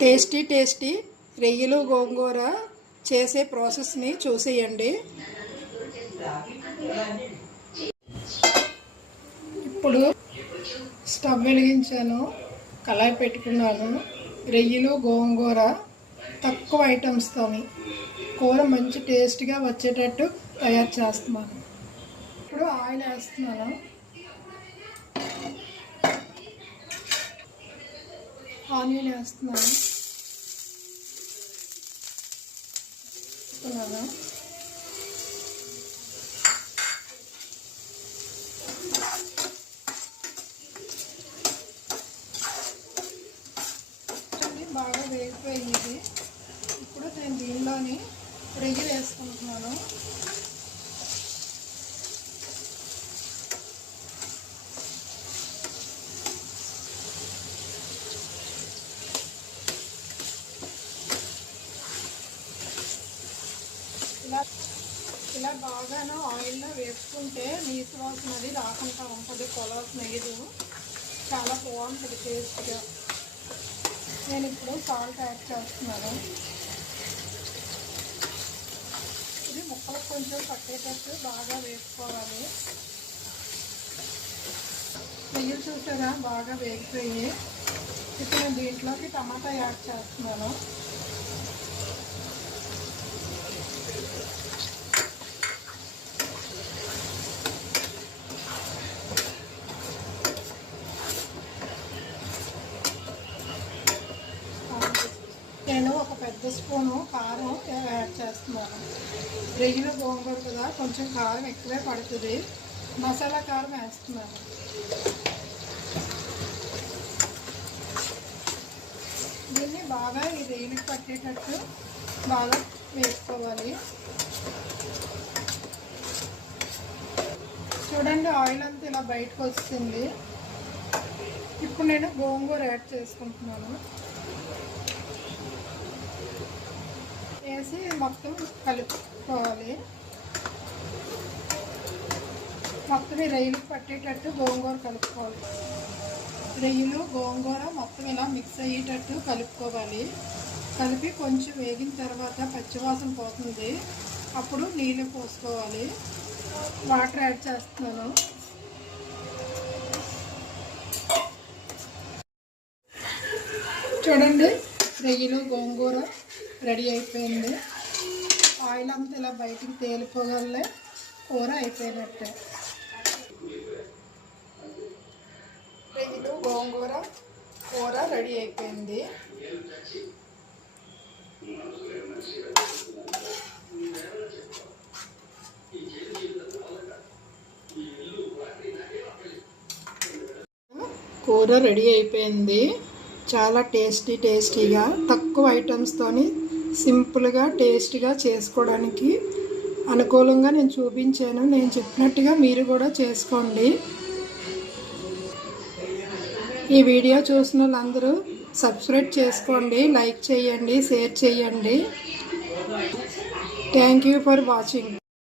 Tasty రొయ్యలు గోంగూర చేసే ప్రాసెస్ని చూసేయండి. ఇప్పుడు స్టవ్ వెలిగించాను, కళాయి పెట్టుకున్నాను. రొయ్యలు గోంగూర తక్కువ ఐటమ్స్తోని కూర మంచి టేస్ట్గా వచ్చేటట్టు తయారు చేస్తున్నాను. ఇప్పుడు ఆయిల్ వేస్తున్నాను. ఆనియన్ వేస్తున్నాను. బాగా వేగిపోయింది. ఇప్పుడు నేను దీనిలోని రొయ్యలు వేసుకుంటున్నాను. ఇలా బాగాను ఆయిల్లో వేసుకుంటే నీసు వాసన అది రాకుండా ఉంటుంది. కొలవస్ నెయ్యదు, చాలా బాగుంటుంది టేస్ట్గా. నేను ఇప్పుడు సాల్ట్ యాడ్ చేస్తున్నాను. ఇది ముక్కలకు కొంచెం పట్టేటట్టు బాగా వేసుకోవాలి. నెయ్యి చూసారా బాగా వేగిపోయి. ఇప్పుడు నేను దీంట్లోకి టమాటా యాడ్ చేస్తున్నాను. నేను ఒక పెద్ద స్పూను కారం యాడ్ చేస్తున్నాను. రొయ్యలు గోంగూర కదా, కొంచెం కారం ఎక్కువే పడుతుంది. మసాలా కారం వేస్తున్నాను. దీన్ని బాగా ఈ రొయ్యలకు పట్టేటట్టు బాగా వేసుకోవాలి. చూడండి, ఆయిల్ అంతా ఇలా బయటకు వస్తుంది. ఇప్పుడు నేను గోంగూర యాడ్ చేసుకుంటున్నాను. వేసి మొత్తం కలుపుకోవాలి. మొత్తం ఈ రొయ్యలకు పట్టేటట్టు గోంగూర కలుపుకోవాలి. రొయ్యలు గోంగూర మొత్తం ఇలా మిక్స్ అయ్యేటట్టు కలుపుకోవాలి. కలిపి కొంచెం వేగిన తర్వాత పచ్చివాసన పోతుంది. అప్పుడు నీళ్ళు పోసుకోవాలి. వాటర్ యాడ్ చేస్తున్నాను. చూడండి, రొయ్యలు గోంగూర రెడీ అయిపోయింది. ఆయిల్ అంతా ఇలా బయటికి తేలిపోగలే కూర అయిపోయినట్టే. రొయ్యలు గోంగూర కూర రెడీ అయిపోయింది. కూర రెడీ అయిపోయింది. చాలా టేస్టీగా తక్కువ ఐటమ్స్తోని సింపుల్గా టేస్టీగా చేసుకోవడానికి అనుకూలంగా నేను చూపించాను. నేను చెప్పినట్టుగా మీరు కూడా చేసుకోండి. ఈ వీడియో చూసిన వాళ్ళందరూ సబ్స్క్రైబ్ చేసుకోండి, లైక్ చేయండి, షేర్ చేయండి. Thank you for watching.